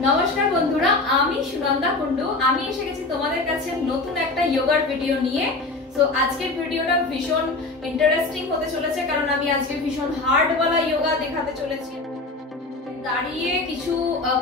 नमस्कार बंधुरा आमी सुनंदा कुंडू आमी एसे गेছি তোমাদের কাছে নতুন একটা যোগার ভিডিও নিয়ে। সো আজকের ভিডিওটা ভীষণ ইন্টারেস্টিং হতে চলেছে কারণ আমি আজকে ভীষণ হার্ড वाला যোগা দেখাতে চলেছি। দাঁড়িয়ে কিছু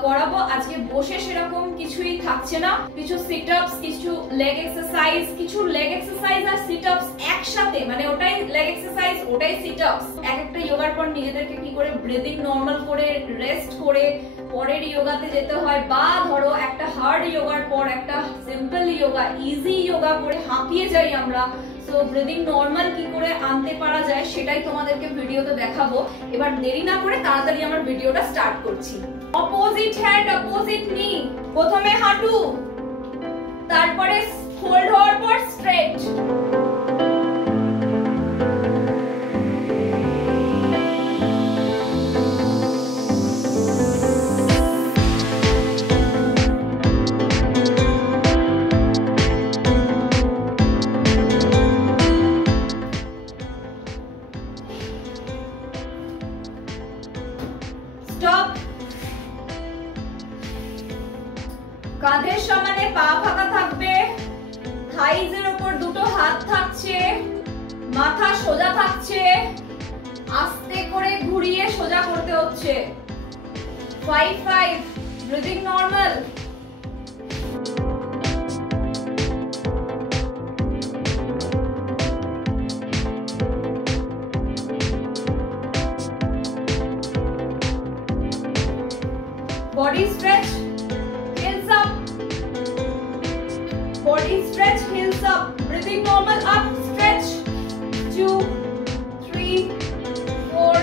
করাবো, আজকে বসে সেরকম কিছুই থাকছে না। কিছু সিট আপস, কিছু লেগ এক্সারসাইজ, কিছু লেগ এক্সারসাইজ আর সিট আপস একসাথে, মানে ওটাই লেগ এক্সারসাইজ ওটাই সিট আপস। এক একটা যোগার পর নিজেদেরকে কি করে ব্রিদিং নরমাল করে রেস্ট করে পরের যোগাতে যেতে হয়, বা ধরো একটা হার্ড যোগার পর একটা সিম্পল যোগা ইজি যোগা করে হাঁপিয়ে যাই আমরা। সো ব্রিদিং নরমাল কি করে আনতে পারা যায় সেটাই তোমাদেরকে ভিডিওতে দেখাবো। এবার দেরি না করে তাড়াতাড়ি আমার ভিডিওটা স্টার্ট করছি। অপোজিট হ্যান্ড অপোজিট নি, প্রথমে হাঁটু, তারপরে ফোল্ড হওয়ার পর স্ট্রেট। কাঁধের সমানে পা ফাঁকা থাকবে, থাইজের উপর দুটো হাত থাকছে, মাথা সোজা থাকছে, আস্তে করে ঘুরিয়ে সোজা করতে হচ্ছে। 5-5 breathing normal. Body stretch, body stretch, heels up, breathing normal, up, stretch, 2, 3, 4,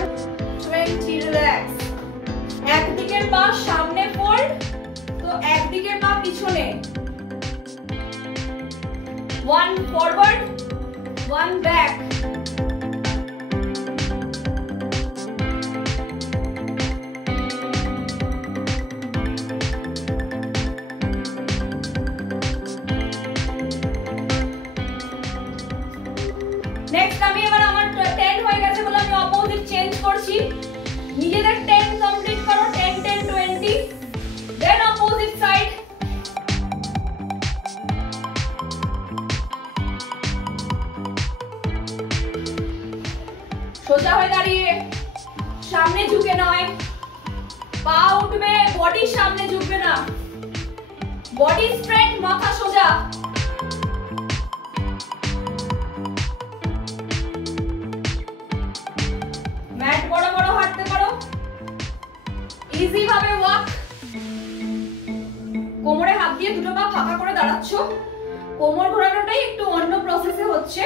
20, relax. একদিকের পা সামনে ফোল্ড, তো একদিকের পা পিছনে। 1 forward, 1 back. নেক্সট আমি এবার আমার 10 হয়ে গেছে বলে আমি অপোজিট চেঞ্জ করছি। নিজেদের 10 কমপ্লিট করো, 10 10 20, দেন অপোজিট সাইড। সোজা হয়ে দাঁড়িয়ে, সামনে ঝুঁকে নয়, পা উঠবে, বডি সামনে ঝুঁকবে না, বডি স্ট্রেট, মাথা সোজা। ইজি ভাবে ওয়াক। কোমরে হাত দিয়ে দুটো পা ফাঁকা করে দাঁড়াচ্ছো। কোমর ঘোরানোটাই একটু অন্য প্রসেসে হচ্ছে।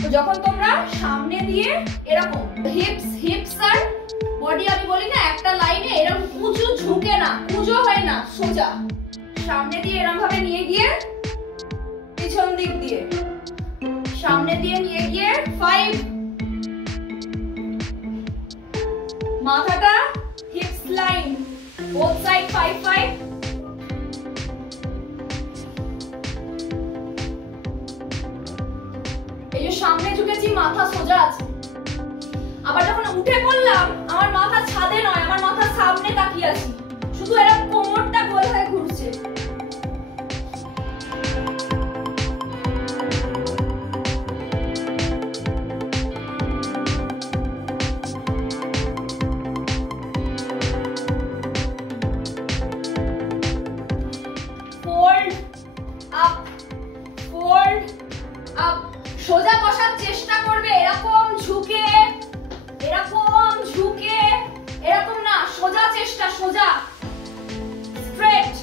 তো যখন তোমরা সামনে দিয়ে এরকম হিপস আর বডি, আমি বলি না একটা লাইনে এরকম উঁচু ঝুঁকে না, কুঁজো হয় না, সোজা সামনে দিয়ে এরকম ভাবে নিয়ে গিয়ে পিছন দিক দিয়ে সামনে দিয়ে নিয়ে গিয়ে 5, মাথাটা hips line, both side 5-5. এই যে সামনে ঝুঁকেছি, মাথা সোজা আছে। আবার যখন উঠে পড়লাম আমার মাথা ছাদে নয়, আমার মাথা সামনে তাকিয়ে আছি, শুধু এরকম কোমরটা গোল হয়ে ঘুরছে। সোজা বসার চেষ্টা করবে, এরকম ঝুঁকে এরকম না, সোজা চেষ্টা, সোজা স্ট্রেট।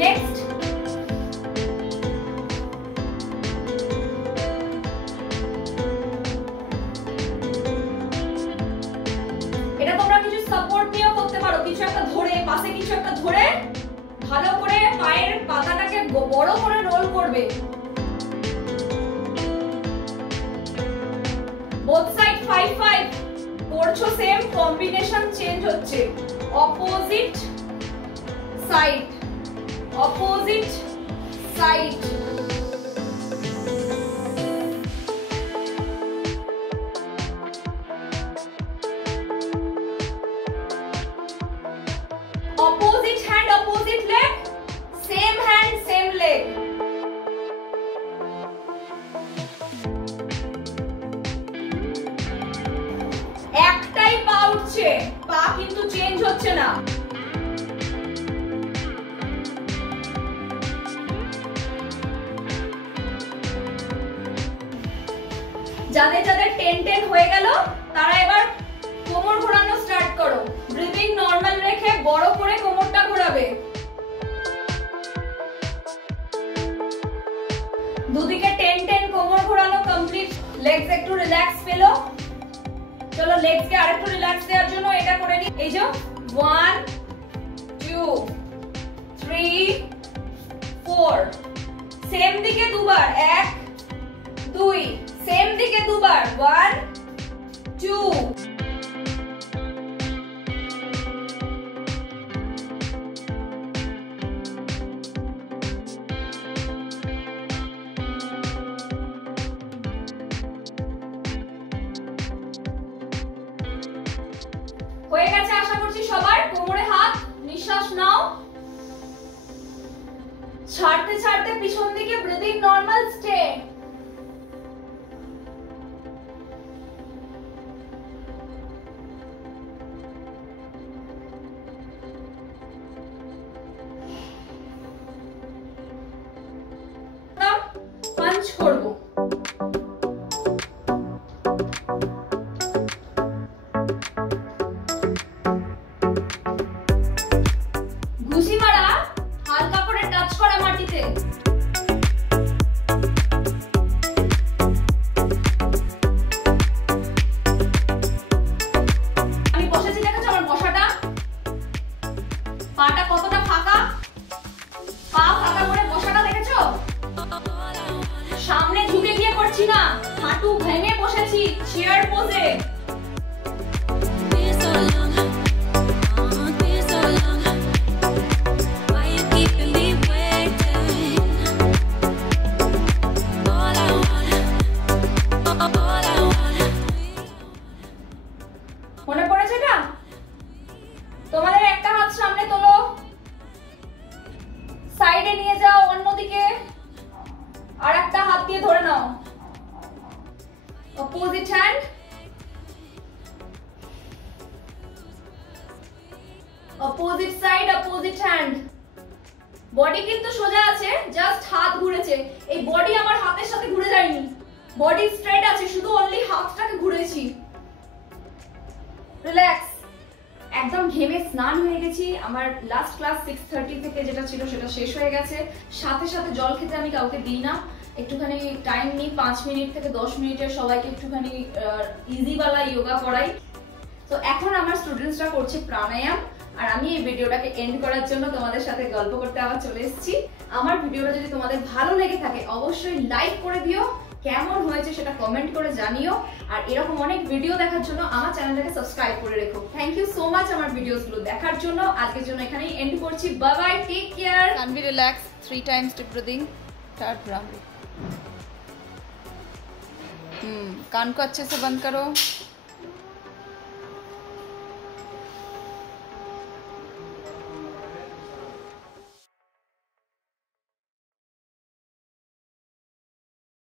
নেক্সট এটা তোমরা কিছু সাপোর্ট নিয়েও করতে পারো, কিছু একটা ধরে, পাশে কিছু একটা ধরে ভালো করে পায়ের পাতাটাকে বড় করে রোল করবে। both side 5-5 করছো, সেম কম্বিনেশন চেঞ্জ হচ্ছে। Opposite side, opposite side. কিন্তু চেঞ্জ হচ্ছে না। যাদের যাদের 10-10 হয়ে গেল তারা এবার কোমর ঘোরানো স্টার্ট করো। ব্রিদিং নরমাল রেখে বড় করে কোমরটা ঘোরাবে। দুদিকে 10-10 কোমর ঘোরানো কমপ্লিট। লেগস একটু রিল্যাক্স পেলো। চলো লেগস কে আরেকটু রিল্যাক্স দেওয়ার জন্য এটা করে নি। এই যে 1 2 3 4 সেম দিকে দুবার 1 2 সেম দিকে দুবার 1 2 হয়ে গেছে আশা করছি সবার। কোমরে হাত, নিঃশ্বাস নাও, ছাড়তে ছাড়তে পিছন দিকে ব্রিদিং নরমাল স্টে। পাঞ্চ করব। ঘুষি মারা, হালকা করে টাচ করা মাটিতে। আমি বসেছি, দেখেছো আমার বসাটা? পাটা কতটা ফাঁকা, পা ফাঁকা করে বসাটা দেখেছো? সামনে ঝুঁকে গিয়ে করছি না, হাঁটু ভেঙে বসেছি চেয়ার পোজে। মনে পড়েছে না? তোমাদের একটা হাত সামনে তোলো, সাইডে নিয়ে যাও অন্যদিকে, আর একটা হাত দিয়ে ধরে নাও। Opposite hand, opposite side, opposite hand. Body কিন্তু সোজা আছে, জাস্ট হাত ঘুরেছে। এই বডি আমার হাতের সাথে ঘুরে যায়নি, বডি স্ট্রেট আছে, শুধু অনলি হাতটাকে ঘুরেছি। রিল্যাক্স। একদম ঘেমে স্নান হয়ে গেছি। আমার লাস্ট ক্লাস 6:30 থেকে যেটা ছিল সেটা শেষ হয়ে গেছে। সাথে সাথে জল খেতে আমি কাউকে দিই না, একটুখানি টাইম নিই, 5 মিনিট থেকে 10 মিনিটের সবাইকে একটুখানি ইজি বালা যোগা করাই। তো এখন আমার স্টুডেন্টসরা করছে প্রাণায়াম, আর আমি এই ভিডিওটাকে এন্ড করার জন্য তোমাদের সাথে গল্প করতে আবার চলে এসেছি। আমার ভিডিওটা যদি তোমাদের ভালো লেগে থাকে অবশ্যই লাইক করে দিও, কেমন হয়েছে সেটা কমেন্ট করে জানিও, আর এরকম অনেক ভিডিও দেখার জন্য আমার চ্যানেলটাকে সাবস্ক্রাইব করে রেখো। থ্যাংক ইউ সো মাচ আমার ভিডিওসগুলো দেখার জন্য। আজকের জন্য এখানেই এন্ড করছি। Bye bye, take care. Can we relax 3 times deep breathing? Start Brahmi. कान को अच्छे से बंद करो।